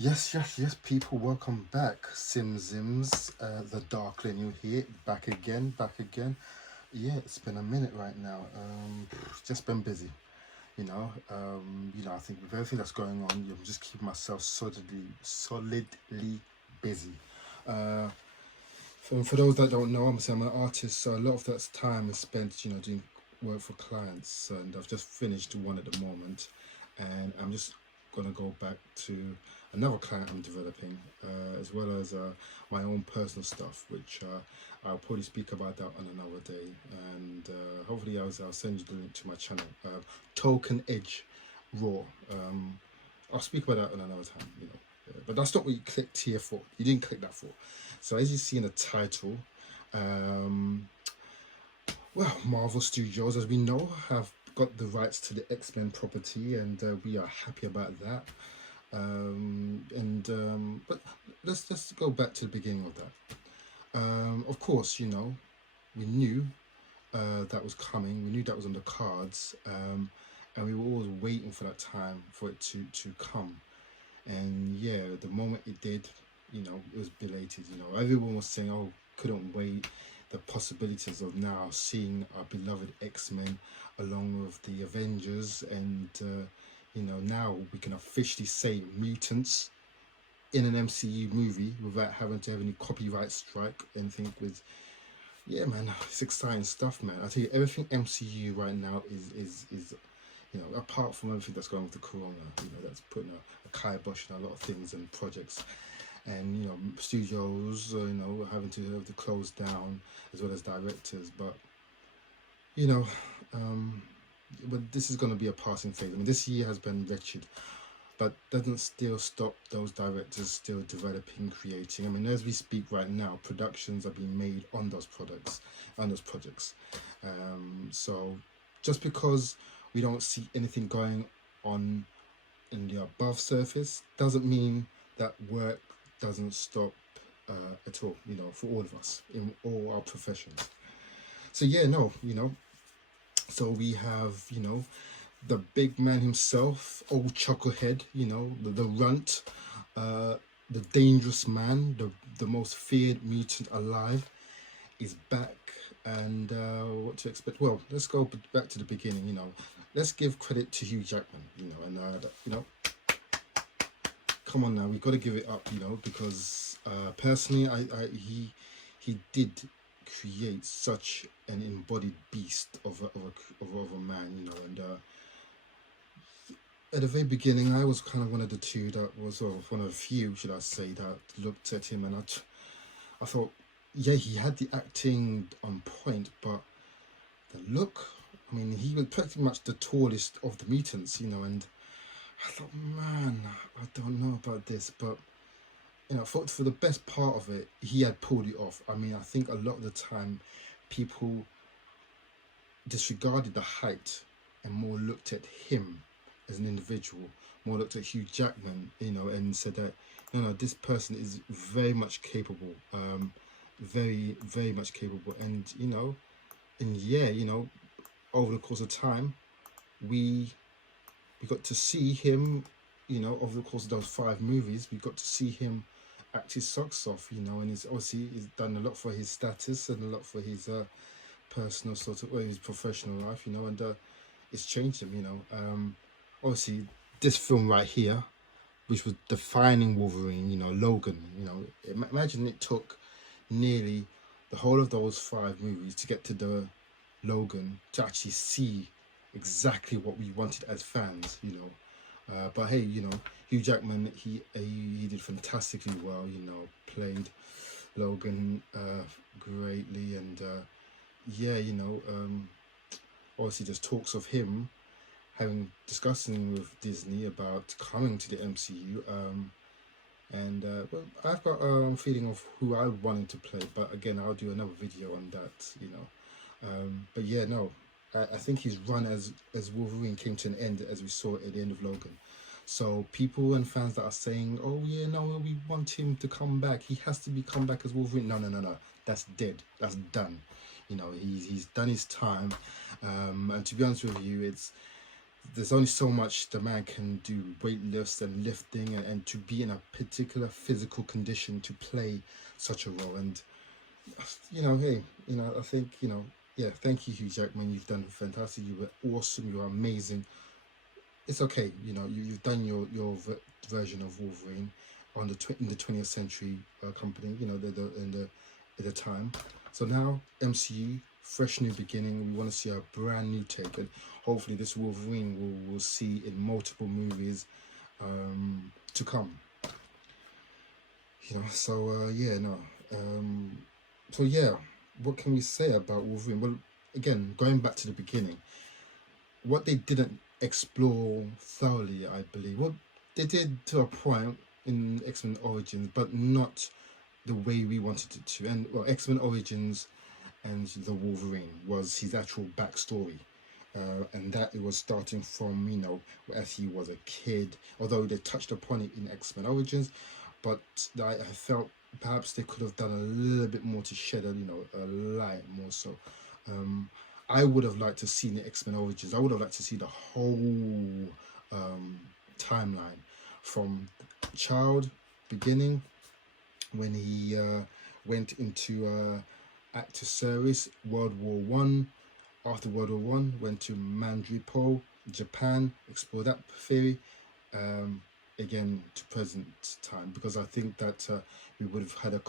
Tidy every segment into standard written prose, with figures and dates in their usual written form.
Yes, people, welcome back. Zims, the Darkling, you here, back again. Yeah, it's been a minute right now. Just been busy, I think with everything that's going on, I'm just keeping myself solidly busy. Uh, for those that don't know, I'm an artist, so a lot of that time is spent, doing work for clients, and I've just finished one at the moment, and I'm just gonna go back to another client I'm developing, as well as my own personal stuff, which I'll probably speak about that on another day, and hopefully I'll send you the link to my channel, Token Edge Raw. I'll speak about that on another time, but that's not what you clicked here for. You didn't click that for. So as you see in the title, um, well, Marvel Studios, as we know, have got the rights to the X-Men property, and we are happy about that. But let's go back to the beginning of that. Of course, we knew that was coming. We knew that was on the cards, and we were always waiting for that time for it to come. And yeah, the moment it did, it was belated. Everyone was saying, "Oh, couldn't wait." The possibilities of now seeing our beloved X-Men along with the Avengers, and now we can officially say mutants in an MCU movie without having to have any copyright strike, anything with. Yeah, man, it's exciting stuff, man. I tell you, everything MCU right now is apart from everything that's going with the corona, that's putting a kibosh in a lot of things and projects, and studios, having to have to close down, as well as directors. But you know, um, but this is going to be a passing phase. I mean, this year has been wretched, but doesn't still stop those directors still developing, creating. I mean, as we speak right now, productions are being made on those products, on those projects. So just because we don't see anything going on in the above surface doesn't mean that work doesn't stop at all, for all of us in all our professions. So yeah, no, so we have, the big man himself, old chucklehead, the runt, uh, the dangerous man, the most feared mutant alive, is back. And what to expect? Well, let's go back to the beginning. Let's give credit to Hugh Jackman. Come on now, we got to give it up. Because personally, he did create such an embodied beast of a man. And at the very beginning, I was kind of one of the two that was, or one of the few, should I say, that looked at him, and I thought, yeah, he had the acting on point, but the look, I mean, he was pretty much the tallest of the mutants, and I thought, man, I don't know about this, but for the best part of it, he had pulled it off. I mean, I think a lot of the time, people disregarded the height and more looked at him as an individual, more looked at Hugh Jackman, and said that, this person is very much capable, very, very much capable. And yeah, over the course of time, we got to see him, over the course of those 5 movies, we got to see him act his socks off, and he's done a lot for his status and a lot for his personal sort of, well, his professional life, and it's changed him, obviously this film right here, which was defining Wolverine, Logan, imagine it took nearly the whole of those 5 movies to get to the Logan to actually see exactly what we wanted as fans, but hey, Hugh Jackman, he did fantastically well, played Logan greatly, and yeah, obviously there's talks of him having discussing with Disney about coming to the MCU, and well, I've got a feeling of who I wanted to play, but again, I'll do another video on that, but yeah, no, I think his run as Wolverine came to an end, as we saw at the end of Logan. So people and fans that are saying, "Oh yeah, no, we want him to come back. He has to be come back as Wolverine." No. That's dead. That's done. He's done his time. And to be honest with you, there's only so much the man can do, weightlifts and lifting, and to be in a particular physical condition to play such a role. And hey, I think, yeah, thank you, Hugh Jackman. You've done fantastic. You were awesome. You were amazing. It's okay. You've done your version of Wolverine on in the 20th century company. At the time. So now MCU, fresh new beginning. We want to see a brand new take, and hopefully this Wolverine will see in multiple movies to come. So yeah, no. Um, so yeah, what can we say about Wolverine? Well, again, going back to the beginning, what they didn't explore thoroughly, I believe. Well, they did to a point in X-Men Origins, but not the way we wanted it to. And well, X-Men Origins and the Wolverine was his actual backstory. And that it was starting from, as he was a kid, although they touched upon it in X-Men Origins, but I felt perhaps they could have done a little bit more to shed a light more so. I would have liked to see the X-Men Origins. I would have liked to see the whole timeline from child beginning when he went into active service, World War One. After World War One, went to Mandripo, Japan, explored that theory. Again to present time, because I think that we would have had a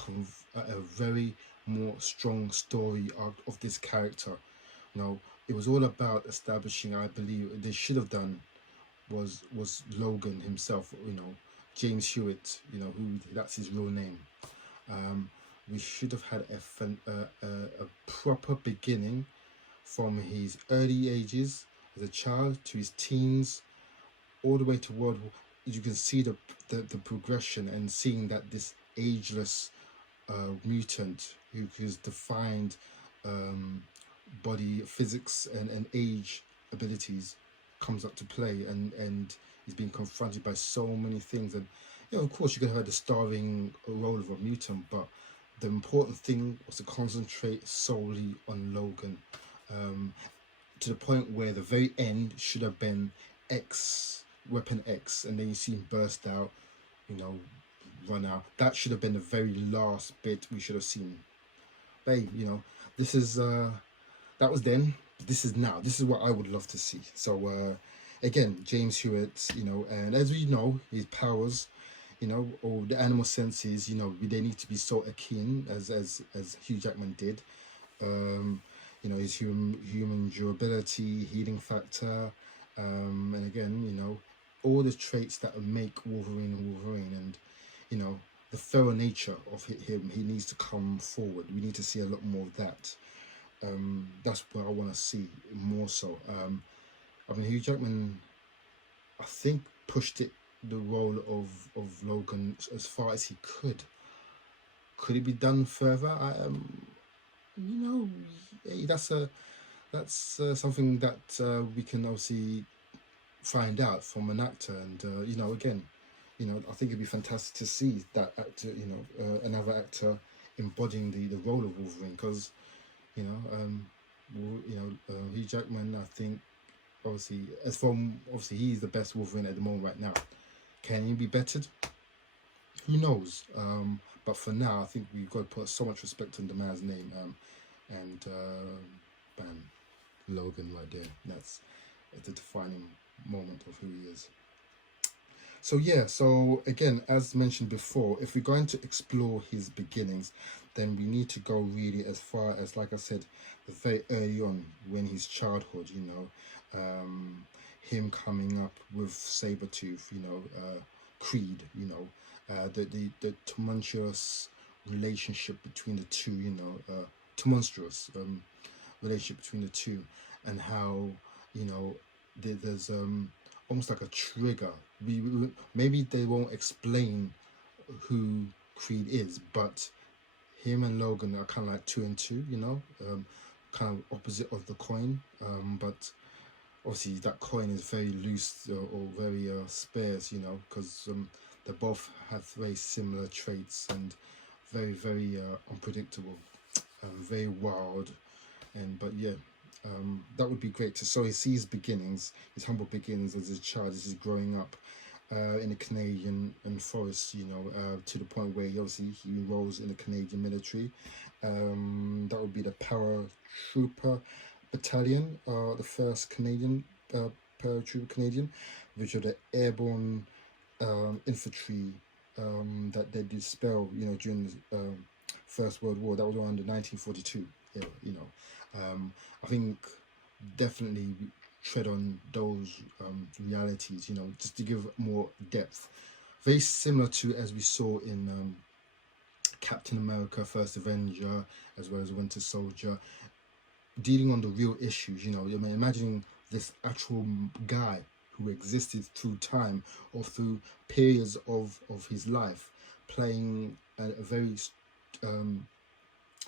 very more strong story of this character. It was all about establishing. I believe they should have done was Logan himself. James Hewitt. Who that's his real name. We should have had a proper beginning from his early ages as a child to his teens, all the way to World War. You can see the progression, and seeing that this ageless mutant who's defined body physics and age abilities comes up to play, and he's being confronted by so many things. And of course you could have had the starring role of a mutant, but the important thing was to concentrate solely on Logan, to the point where the very end should have been Weapon X, and then you see him burst out, run out. That should have been the very last bit we should have seen. But this is that was then. This is now. This is what I would love to see. So again, James Hewitt, and as we know, his powers, or the animal senses, they need to be so akin as Hugh Jackman did. His human durability, healing factor, and again, all the traits that would make Wolverine, and the feral nature of him. He needs to come forward. We need to see a lot more of that. That's what I want to see more so. Hugh Jackman, I think, pushed the role of Logan as far as he could. Could it be done further? Hey, that's something that we can obviously find out from an actor, and again, I think it'd be fantastic to see that actor, another actor embodying the role of Wolverine, because Hugh Jackman, I think, obviously he's the best Wolverine at the moment right now. Can he be bettered? Who knows? But for now, I think we've got to put so much respect on the man's name, and bam, Logan right there. That's the defining moment of who he is. So yeah, so again, as mentioned before, if we're going to explore his beginnings, then we need to go really as far as, like I said, very early on, when his childhood, him coming up with Sabretooth, Creed, the tumultuous relationship between the two, tumultuous relationship between the two, and how, there's almost like a trigger. Maybe they won't explain who Creed is, but him and Logan are kind of like two and two, kind of opposite of the coin. But obviously that coin is very loose, or very sparse, because they both have very similar traits, and very, very unpredictable, very wild. But yeah, That would be great to. So he sees beginnings, his humble beginnings as a child, as he's growing up in the Canadian and forest. To the point where he enrolls in the Canadian military. That would be the Paratrooper Battalion, the first Canadian Paratrooper Canadian, which are the airborne infantry that they dispel, during the First World War. That was around the 1942 era. I think definitely tread on those realities. Just to give more depth. Very similar to as we saw in Captain America: First Avenger, as well as Winter Soldier, dealing on the real issues. Imagining this actual guy who existed through time or through periods of his life, playing a very um,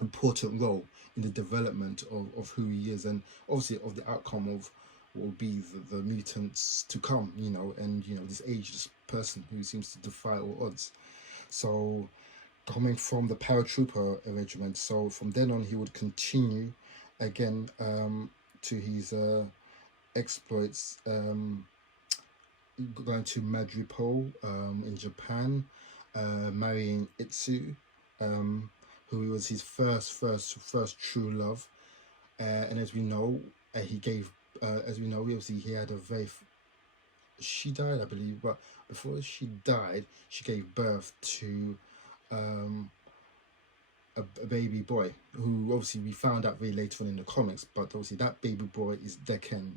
important role in the development of who he is, and obviously of the outcome of what will be the mutants to come, and this ageless person who seems to defy all odds. So coming from the paratrooper regiment, so from then on he would continue again to his exploits, going to Madripoor in Japan, marrying Itsu, um, who was his first true love. And as we know, he gave, as we know, obviously he had a very. She died, I believe, but before she died, she gave birth to um, a baby boy who obviously we found out very later on in the comics. But obviously that baby boy is Decken,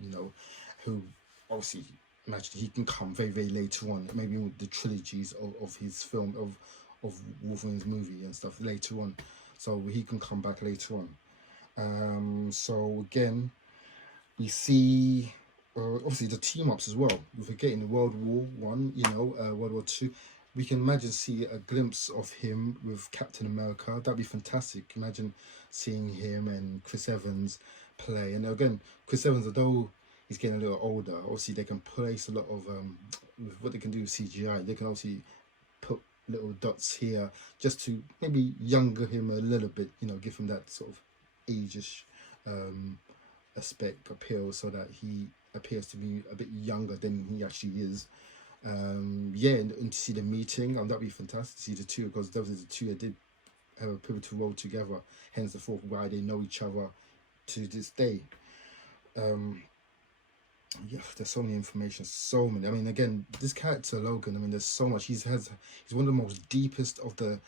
who obviously imagine he can come very later on, maybe with the trilogies of his film of Wolverine's movie and stuff later on. So he can come back later on. So again, we see obviously the team ups as well. We're forgetting World War One, World War Two. We can imagine see a glimpse of him with Captain America. That'd be fantastic. Imagine seeing him and Chris Evans play. And again, Chris Evans, although he's getting a little older, obviously they can place a lot of with what they can do with CGI. They can obviously put little dots here just to maybe younger him a little bit. Give him that sort of ageish aspect appeal, so that he appears to be a bit younger than he actually is. And to see the meeting, that'd be fantastic to see the two, because those are the two that did have a pivotal role together. Hence the fourth, why they know each other to this day. There's so many information, so many. I mean, again, this character Logan. I mean, there's so much. He's one of the most deepest of the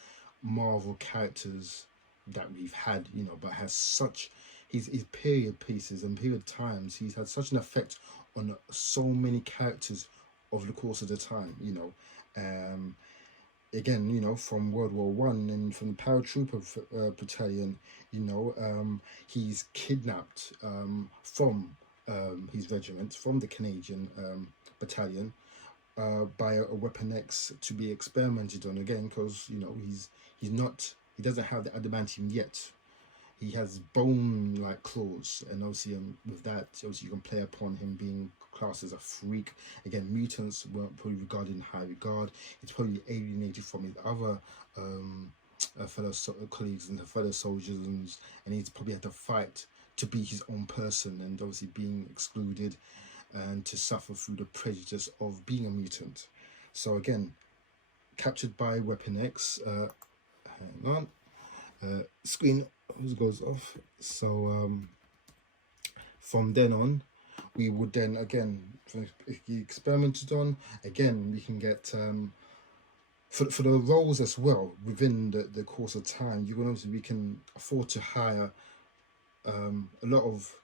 Marvel characters that we've had. But has such his period pieces and period times. He's had such an effect on so many characters over the course of the time. Again, from World War One and from the paratrooper battalion, he's kidnapped from his regiment, from the Canadian battalion, by a Weapon X to be experimented on again, because he doesn't have the adamantium yet. He has bone-like claws, and obviously with that, obviously you can play upon him being classed as a freak. Again, mutants weren't probably regarded in high regard. He's probably alienated from his other fellow colleagues and fellow soldiers, and he's probably had to fight to be his own person, and obviously being excluded and to suffer through the prejudice of being a mutant. So again, captured by Weapon X. Hang on. Screen goes off. So from then on, we would then again, if you experimented on, again we can get for the roles as well within the course of time. We can afford to hire a lot of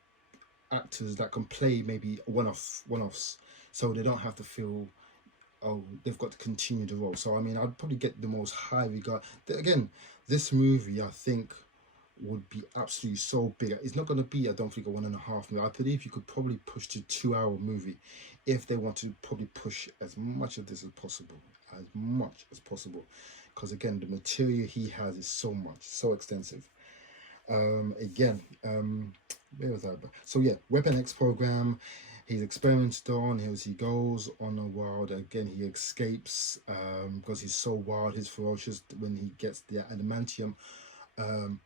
actors that can play maybe one-offs, so they don't have to feel, oh, they've got to continue the role. So I mean, I'd probably get the most high regard. Again, this movie I think would be absolutely so big. It's not going to be, I don't think, a 1.5 movie. I believe you could probably push to 2-hour movie if they want to probably push as much of this as possible, because again, the material he has is so much, so extensive. Again, where was that? So yeah, Weapon X program. He's experimented on. He goes on a wild. Again, he escapes because he's so wild. He's ferocious when he gets the adamantium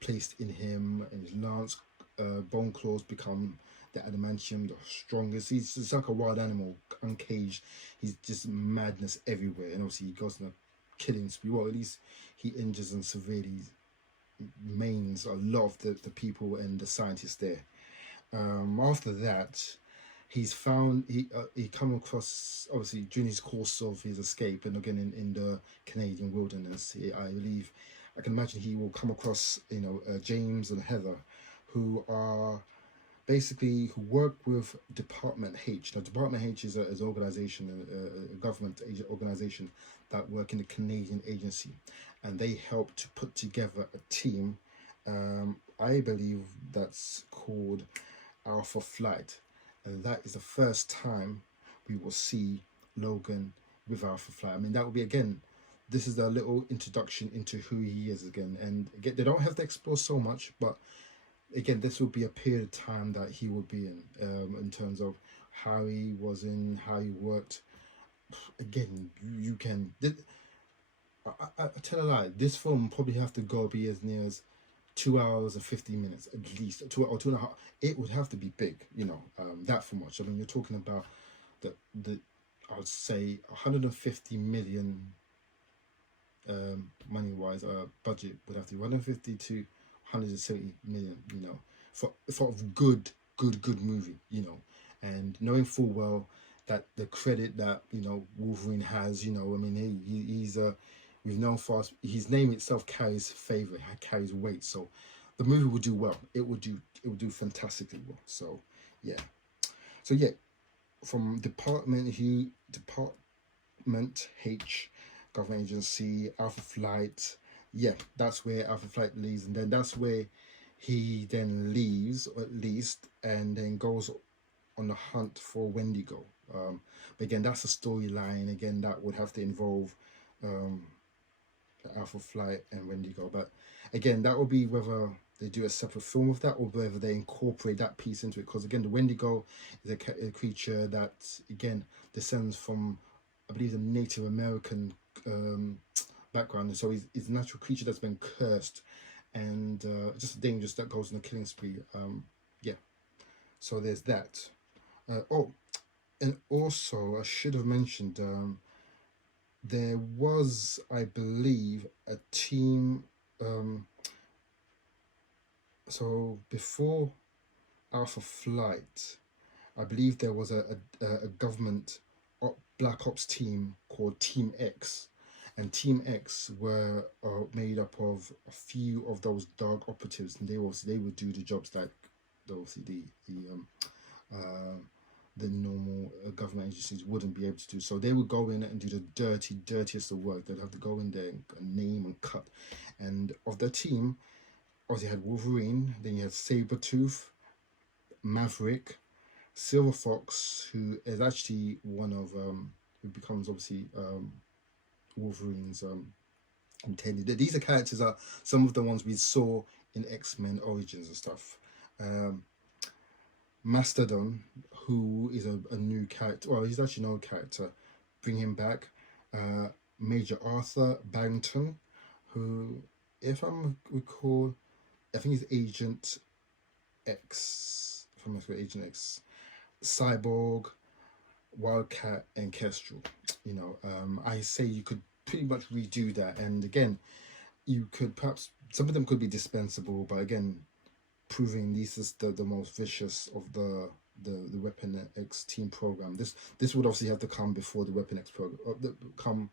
placed in him and his lance. bone claws become the adamantium, the strongest. He's just like a wild animal, uncaged. He's just madness everywhere, and obviously he goes on a killing spree. Well, at least he injures and severely maims a lot of the people and the scientists there. After that, he come across, obviously during his course of his escape, and again in the Canadian wilderness. I believe, I can imagine he will come across James and Heather, who are basically who work with Department H. Now, Department H is an organization, a government organization that work in the Canadian agency, and they help to put together a team. I believe that's called Alpha Flight, and that is the first time we will see Logan with Alpha Flight. I mean, that will be again. This is a little introduction into who he is again, and again, they don't have to explore so much, but again, this will be a period of time that he will be in terms of how he was in, how he worked. Again, you can. I tell a lie. This film probably have to go be as near as 2 hours and 50 minutes at least, 2 or 2.5. It would have to be big, that for much. I mean, you're talking about the I would say 150 million money wise budget would have to be 150 to 170 million, for a good movie, and knowing full well that the credit that Wolverine has, I mean, he's we've known fast, his name itself carries favor, carries weight, so the movie will do well. It will do fantastically well. So yeah, from Department H, government agency, Alpha Flight. Yeah, that's where Alpha Flight leaves, and then that's where he then leaves, or at least, and then goes on the hunt for Wendigo. But again, that's a storyline. Again, that would have to involve Alpha Flight and Wendigo. But again, that will be whether they do a separate film of that, or whether they incorporate that piece into it. Because again, the Wendigo is a creature that again descends from, I believe, a Native American background, and so he's a natural creature that's been cursed, and just dangerous, that goes on a killing spree. Yeah, so there's that. Oh, and also I should have mentioned, there was, I believe, a team. So before Alpha Flight, I believe there was a government Black Ops team called Team X, and Team X were made up of a few of those dark operatives, and they would do the jobs like the normal government agencies wouldn't be able to do. So they would go in and do the dirtiest of work. They'd have to go in there and name and cut. And of the team, obviously, you had Wolverine, then you had Sabretooth, Maverick, Silver Fox, who is actually one of who becomes obviously Wolverine's intended. These are characters, are some of the ones we saw in X-Men Origins and stuff. Mastodon, who is a new character. Well, he's actually an old character. Bring him back. Major Arthur Barrington, who, if I recall, I think he's Agent X. If I'm not sure, Agent X. Cyborg, Wildcat, and Kestrel. I say you could pretty much redo that, and again, you could perhaps, some of them could be dispensable, but again, proving this is the most vicious of the Weapon X team program. This would obviously have to come before the Weapon X program,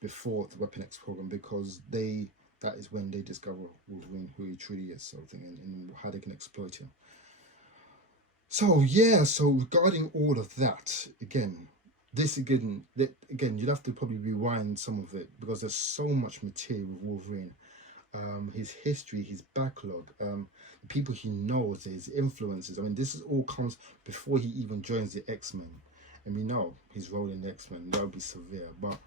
before the Weapon X program, because that is when they discover Wolverine, who he truly is, sort of thing, and how they can exploit him. So yeah, so regarding all of that, again, you'd have to probably rewind some of it, because there's so much material with Wolverine. His history, his backlog, the people he knows, his influences. I mean, this all comes before he even joins the X-Men. And we know his role in the X-Men, that would be severe. But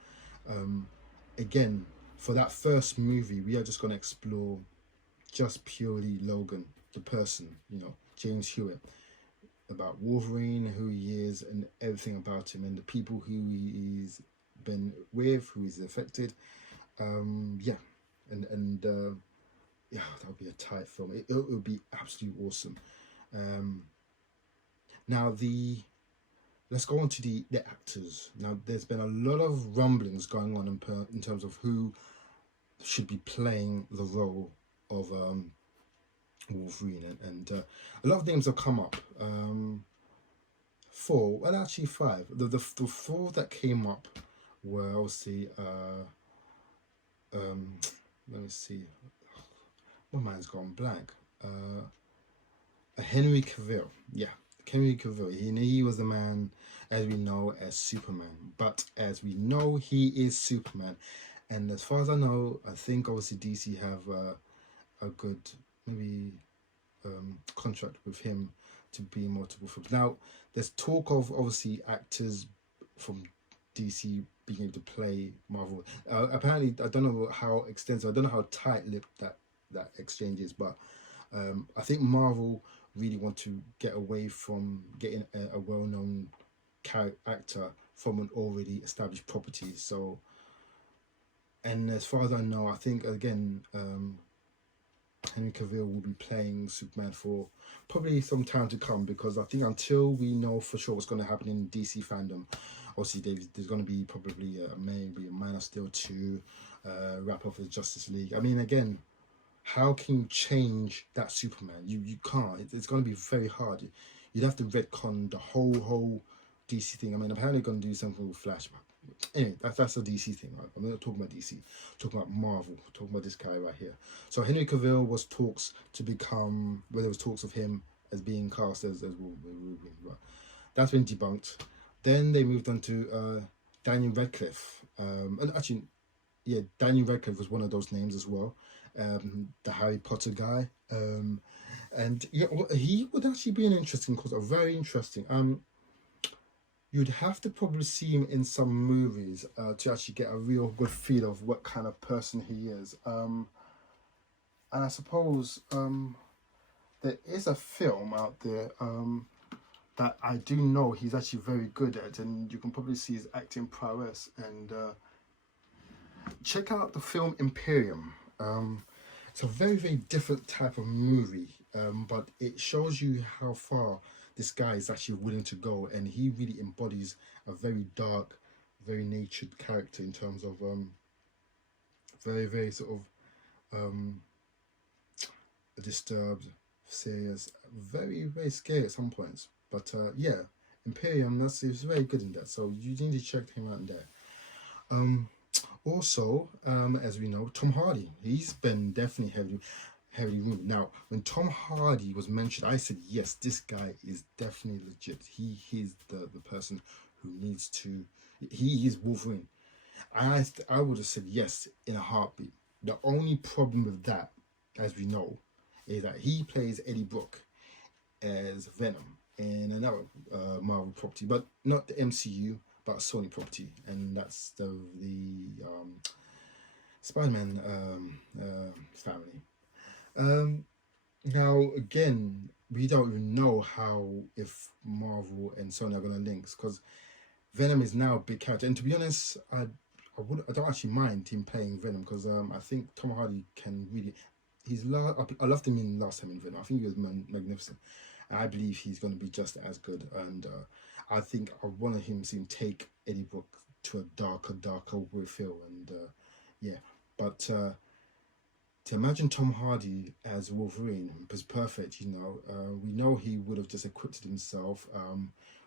again, for that first movie, we are just going to explore just purely Logan, the person, James Hewitt, about Wolverine, who he is, and everything about him, and the people who he's been with, who he's affected. And yeah, that would be a tight film. It would be absolutely awesome. Um, now the let's go on to the actors. Now there's been a lot of rumblings going on in terms of who should be playing the role of Wolverine, and a lot of names have come up. Four, well, actually five. The four that came up were obviously um, let me see, my mind's gone blank. Henry Cavill, yeah, Henry Cavill. He was the man, as we know, as Superman. But as we know, he is Superman, and as far as I know, I think obviously DC have a good maybe contract with him to be in multiple films. Now, there's talk of obviously actors from DC being able to play Marvel. Apparently, I don't know how extensive, I don't know how tight-lipped that exchange is, but I think Marvel really want to get away from getting a well-known actor from an already established property. So, and as far as I know, I think again, Henry Cavill will be playing Superman for probably some time to come, because I think until we know for sure what's going to happen in DC fandom, obviously there's going to be probably maybe a Man of Steel 2, wrap up with Justice League. I mean, again, how can you change that Superman? You can't. It's going to be very hard. You'd have to retcon the whole DC thing. I mean, apparently they're going to do something with Flash. Anyway, that's a DC thing, right? I'm not talking about DC. I'm talking about Marvel. I'm talking about this guy right here. So Henry Cavill was talks to become, well, there was talks of him as being cast as Wolverine, but that's been debunked. Then they moved on to Daniel Radcliffe. And actually, yeah, Daniel Radcliffe was one of those names as well. The Harry Potter guy. And yeah, well, he would actually be an interesting cause, a very interesting. You'd have to probably see him in some movies to actually get a real good feel of what kind of person he is. And I suppose there is a film out there that I do know he's actually very good at, and you can probably see his acting prowess. And check out the film Imperium. It's a very different type of movie, but it shows you how far this guy is actually willing to go, and he really embodies a very dark, very natured character in terms of very sort of disturbed, serious, very scary at some points. But yeah, Imperium, that's it's very good in that. So you need to check him out in there. Also, as we know, Tom Hardy, he's been definitely heavily rumored. Now, when Tom Hardy was mentioned, I said, yes, this guy is definitely legit. He is the person who needs to, he is Wolverine. I would have said yes in a heartbeat. The only problem with that, as we know, is that he plays Eddie Brock as Venom in another Marvel property, but not the MCU, but a Sony property, and that's the Spider-Man family. Now again, we don't even know how if Marvel and Sony are going to link, because Venom is now a big character, and to be honest, I don't actually mind him playing Venom, because I think Tom Hardy can really. I loved him in last time in Venom. I think he was magnificent. And I believe he's going to be just as good, and I think I wanted him to take Eddie Brock to a darker feel, and yeah, but to imagine Tom Hardy as Wolverine was perfect. We know he would have just equipped himself.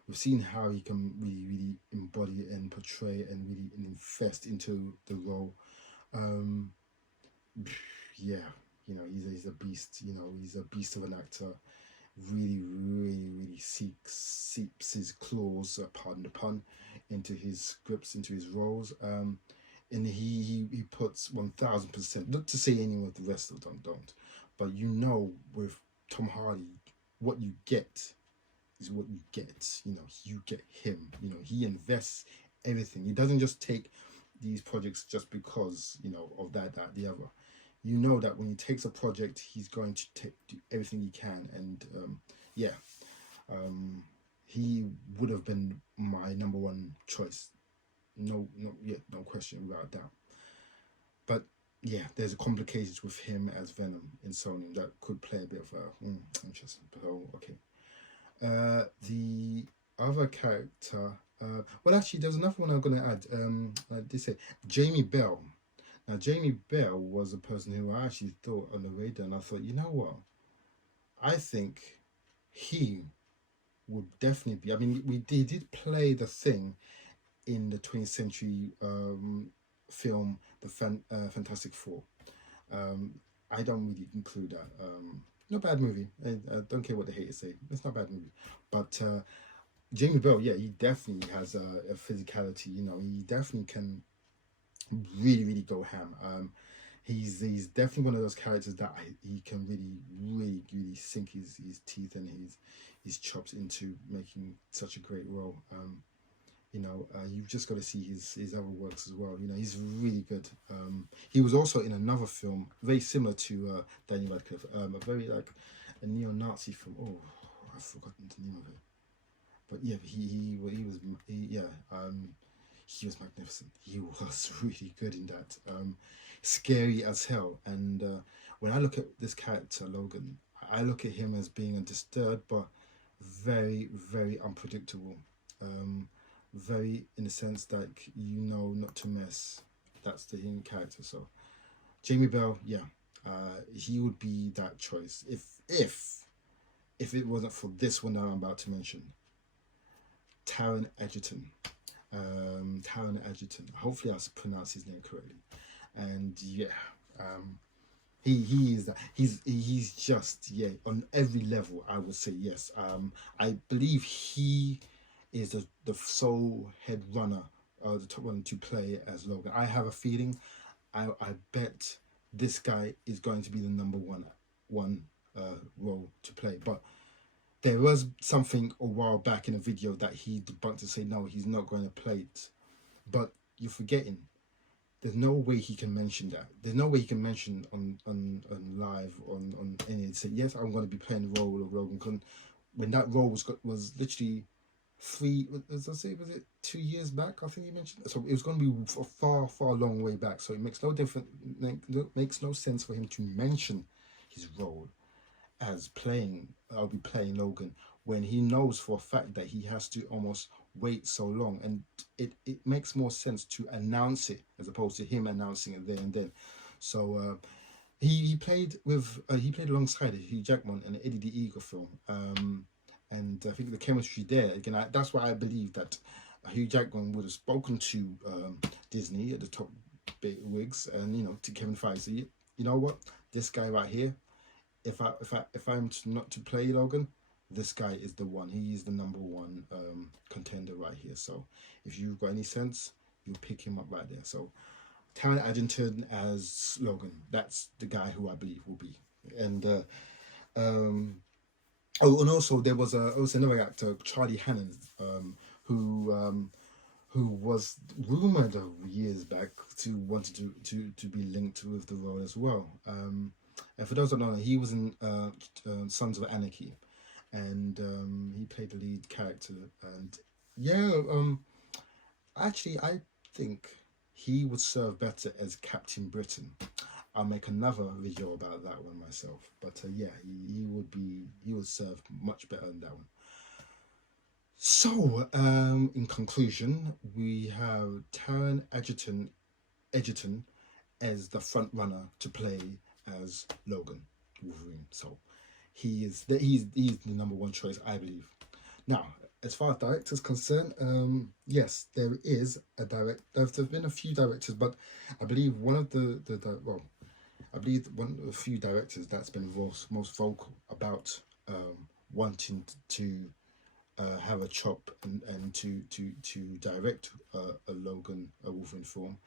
We've seen how he can really embody and portray and really invest into the role. Yeah, he's a beast. He's a beast of an actor. Really seeps his claws, pardon the pun, into his scripts, into his roles. And he puts 1000%. Not to say anyone with the rest of them don't, but with Tom Hardy, what you get is what you get. You get him. He invests everything. He doesn't just take these projects just because of that the other. That when he takes a project, he's going to do everything he can, and he would have been my number one choice. No question, without doubt. But yeah, there's complications with him as Venom in Sony that could play a bit of a interesting. Oh, okay. The other character. Well, actually, there's another one I'm going to add. They say Jamie Bell. Now, Jamie Bell was a person who I actually thought on the radar, and I thought, you know what? I think he would definitely be. I mean, he did play the Thing in the 20th century film, the Fantastic Four. Um, I don't really include that. Not a bad movie. I don't care what the haters say. It's not a bad movie. But Jamie Bell, yeah, he definitely has a physicality. You know, he definitely can really, really go ham. He's definitely one of those characters that he can really, really, really sink his teeth and his chops into making such a great role. You've just got to see his other works as well. You know, he's really good. He was also in another film very similar to Daniel Radcliffe, a very like a neo-Nazi film. Oh, I've forgotten the name of it. But yeah, he was magnificent. He was really good in that. Scary as hell. And when I look at this character Logan, I look at him as being undisturbed, but very, very unpredictable. Very in the sense that you know not to mess. That's the him character. So Jamie Bell, yeah, he would be that choice if it wasn't for this one that I'm about to mention. Taron Egerton. Taron Egerton. Hopefully, I pronounced his name correctly. And yeah, um, he is that. He's just on every level. I would say yes. I believe he is the sole head runner, the top one to play as Logan. I have a feeling. I bet this guy is going to be the number one role to play. But there was something a while back in a video that he debunked to say no, he's not going to play it. But you're forgetting. There's no way he can mention that. There's no way he can mention on live on any say yes, I'm going to be playing the role of Logan. When that role was literally was it 2 years back? I think he mentioned. So it was going to be a far long way back. So it makes makes no sense for him to mention his role as playing. I'll be playing Logan when he knows for a fact that he has to almost wait so long, and it makes more sense to announce it as opposed to him announcing it there and then. So he played alongside Hugh Jackman in the Eddie the Eagle film. And I think the chemistry there again. That's why I believe that Hugh Jackman would have spoken to Disney at the top big wigs, and to Kevin Feige. You know what? This guy right here. If I'm not to play Logan, this guy is the one. He is the number one contender right here. So if you've got any sense, you pick him up right there. So Taron Egerton as Logan. That's the guy who I believe will be. And and also there was another actor, Charlie Hannon, who was rumored years back to wanted to be linked with the role as well. And for those that don't know, he was in Sons of Anarchy, and he played the lead character. And yeah, actually, I think he would serve better as Captain Britain. I'll make another video about that one myself. But yeah, he would serve much better in that one. So, in conclusion, we have Taron Egerton as the front runner to play as Logan Wolverine. So he's the number one choice, I believe. Now, as far as directors concerned, yes, there is a direct. There's been a few directors, but I believe one of I believe one of the few directors that's been most vocal about wanting to have a chop and to direct a Wolverine film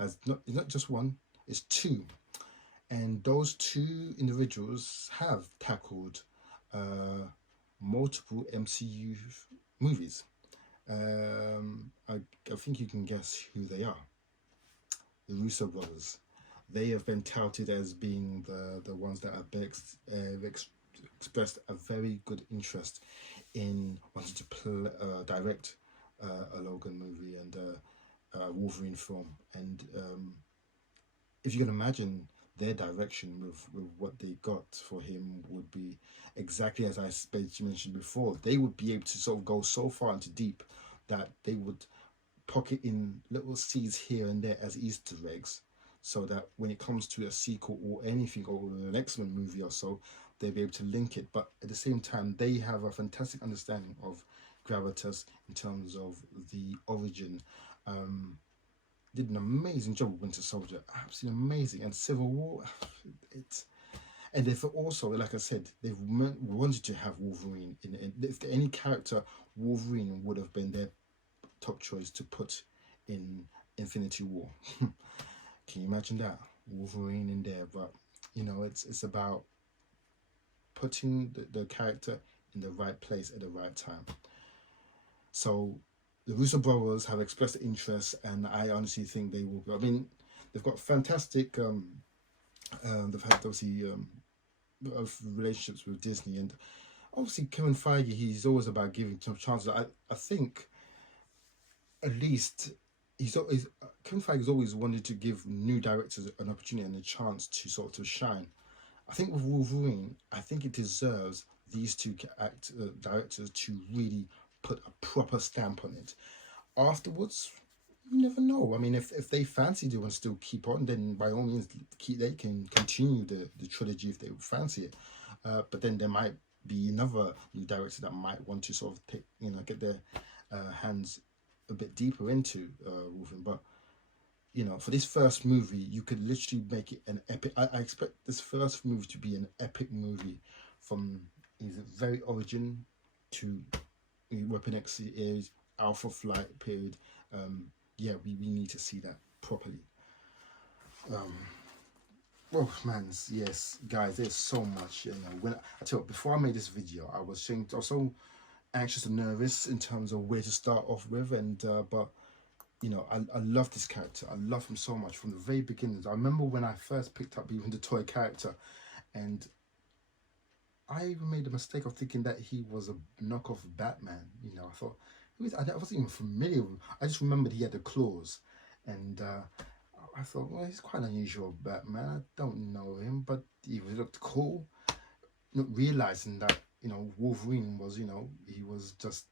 it's not just one, it's two. And those two individuals have tackled multiple MCU movies. I think you can guess who they are. The Russo brothers. They have been touted as being the ones that have expressed a very good interest in wanting to direct a Logan movie and a Wolverine film. And if you can imagine their direction with what they got for him would be exactly as I mentioned before. They would be able to sort of go so far into deep that they would pocket in little seeds here and there as Easter eggs, so that when it comes to a sequel or anything or an X-Men movie or so, they'll be able to link it. But at the same time, they have a fantastic understanding of Gravitas in terms of the origin. Um, did an amazing job with Winter Soldier, absolutely amazing, and Civil War. It's and they've also, like I said, they've wanted to have Wolverine in. If any character, Wolverine would have been their top choice to put in Infinity War. Can you imagine that? Wolverine in there, but it's about putting the character in the right place at the right time. So the Russo brothers have expressed interest, and I honestly think they will. I mean, they've got fantastic. They've had obviously of relationships with Disney, and obviously Kevin Feige. He's always about giving some chances. I think at least he's always Kevin Feige's always wanted to give new directors an opportunity and a chance to sort of shine. I think with Wolverine, I think it deserves these two directors to really put a proper stamp on it. Afterwards, you never know. I mean, if they fancy doing still keep on, then by all means, they can continue the trilogy if they fancy it. But then there might be another new director that might want to sort of get their hands a bit deeper into Wolverine. But for this first movie, you could literally make it an epic. I expect this first movie to be an epic movie, from his very origin to Weapon X series, Alpha Flight period. Yeah, we need to see that properly. Um, oh man, yes, guys, there's so much. When I tell you, before I made this video, I was so anxious and nervous in terms of where to start off with, and but I love this character. I love him so much from the very beginnings. I remember when I first picked up even the toy character, and I even made the mistake of thinking that he was a knockoff Batman. I thought I wasn't even familiar with him. I just remembered he had the claws, and I thought, well, he's quite unusual Batman. I don't know him, but he looked cool. Not realizing that Wolverine was he was just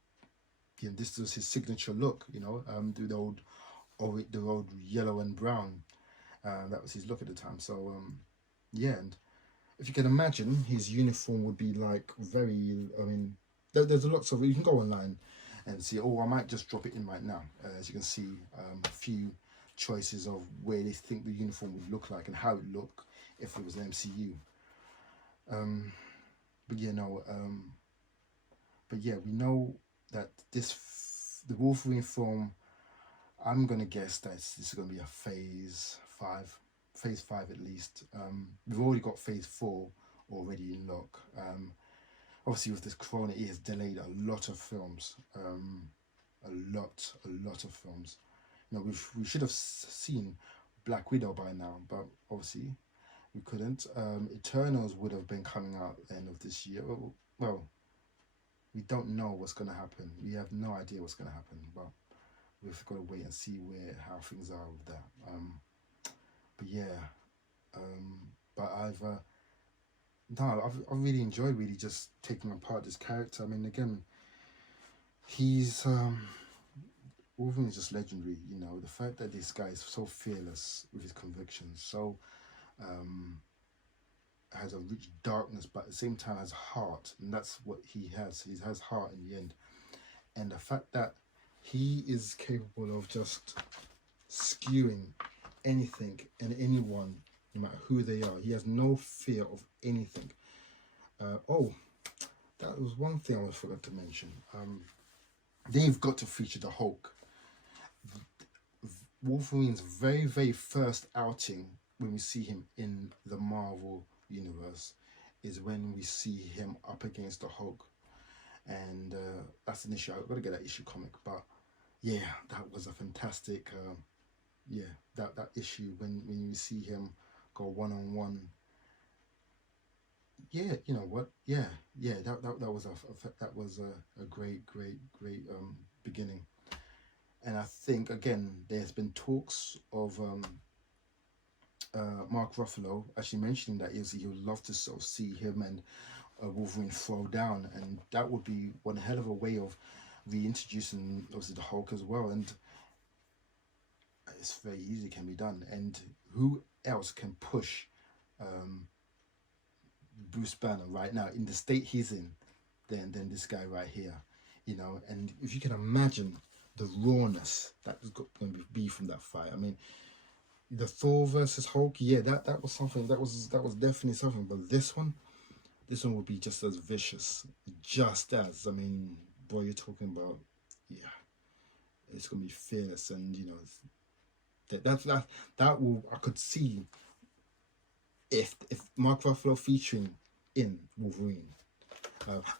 this was his signature look. The old yellow and brown. That was his look at the time. So yeah, and if you can imagine, his uniform would be like very. I mean, there's lots of. You can go online and see. Oh, I might just drop it in right now. As you can see, a few choices of where they think the uniform would look like and how it would look if it was an MCU. But yeah, no. But yeah, we know that the Wolverine film. I'm gonna guess that this is gonna be a phase five at least. We've already got phase 4 already in lock. Obviously with this corona, it has delayed a lot of films. A lot of films. We should have seen Black Widow by now, but obviously we couldn't. Eternals would have been coming out at the end of this year. Well, we don't know what's gonna happen. We have no idea what's gonna happen, but we've got to wait and see how things are with that. But yeah, but I've really enjoyed really just taking apart this character. I mean, again, he's Wolverine is just legendary. The fact that this guy is so fearless with his convictions, so has a rich darkness, but at the same time has heart, and that's what he has. He has heart in the end, and the fact that he is capable of just skewing anything and anyone, no matter who they are. He has no fear of anything. Oh, that was one thing I forgot to mention. They've got to feature the Hulk. Wolverine's very, very first outing when we see him in the Marvel universe is when we see him up against the Hulk. And that's an issue. I've got to get that issue comic, but yeah, that was a fantastic that issue when you see him go one-on-one. Yeah, you know what, that was a great beginning. And I think again there's been talks of Mark Ruffalo actually mentioning that he would love to sort of see him and Wolverine throw down, and that would be one hell of a way of reintroducing obviously the Hulk as well. And it's very easy, can be done. And who else can push um, Bruce Banner right now in the state he's in than this guy right here, you know? And if you can imagine the rawness that was going to be from that fight, I mean, the Thor versus Hulk, yeah, that was something, that was definitely something. But this one would be just as vicious, just as, I mean, boy, you're talking about, yeah, it's gonna be fierce, and you know, that will, I could see if Mark Ruffalo featuring in Wolverine.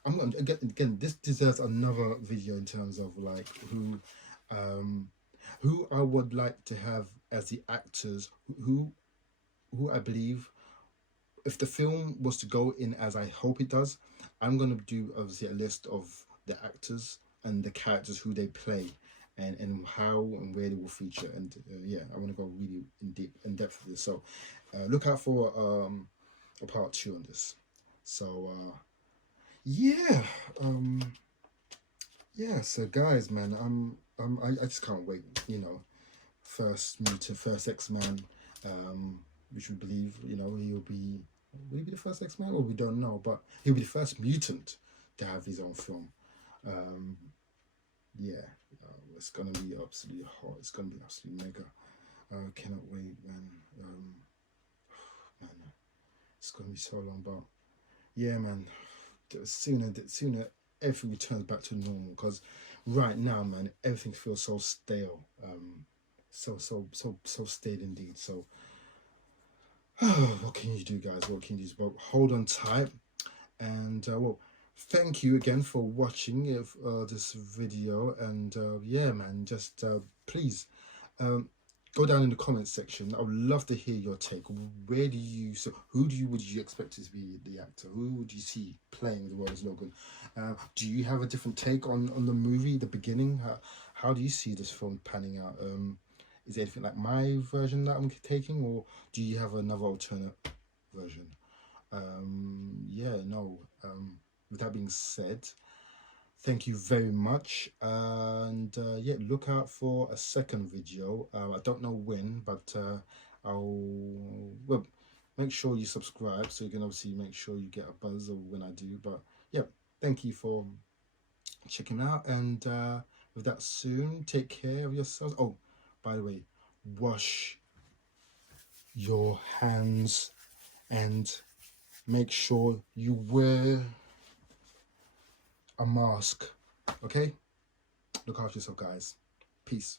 I'm again. This deserves another video in terms of like um, who I would like to have as the actors. Who I believe, if the film was to go in as I hope it does, I'm gonna do obviously a list of the actors and the characters who they play, and how and where they will feature. And yeah, I want to go really in depth with this. So look out for a part 2 on this. So yeah, yeah. So guys, man, I just can't wait. You know, first mutant, first X-Man, which we believe, you know, will he be the first X-Man, or we don't know, but he'll be the first mutant to have his own film. Um, yeah, it's gonna be absolutely hot. It's gonna be absolutely mega. Cannot wait, man. Man, it's gonna be so long, but yeah, man. The sooner everything returns back to normal, because right now, man, everything feels so stale. So stale indeed. So what can you do, guys? What can you do? But hold on tight, and well, thank you again for watching this video. And yeah, man, just please um, go down in the comments section. I would love to hear your take. Where do you, so who would you expect to be the actor? Who would you see playing the role as Logan? Do you have a different take on the movie, the beginning? How do you see this film panning out? Is it anything like my version that I'm taking, or do you have another alternate version? Yeah, no. With that being said, thank you very much, and yeah, look out for a second video. I don't know when, but well, make sure you subscribe so you can obviously make sure you get a buzz of when I do. But yeah, thank you for checking out, and with that, soon, take care of yourselves. Oh, by the way, wash your hands and make sure you wear a mask. Okay, look after yourself, guys. Peace.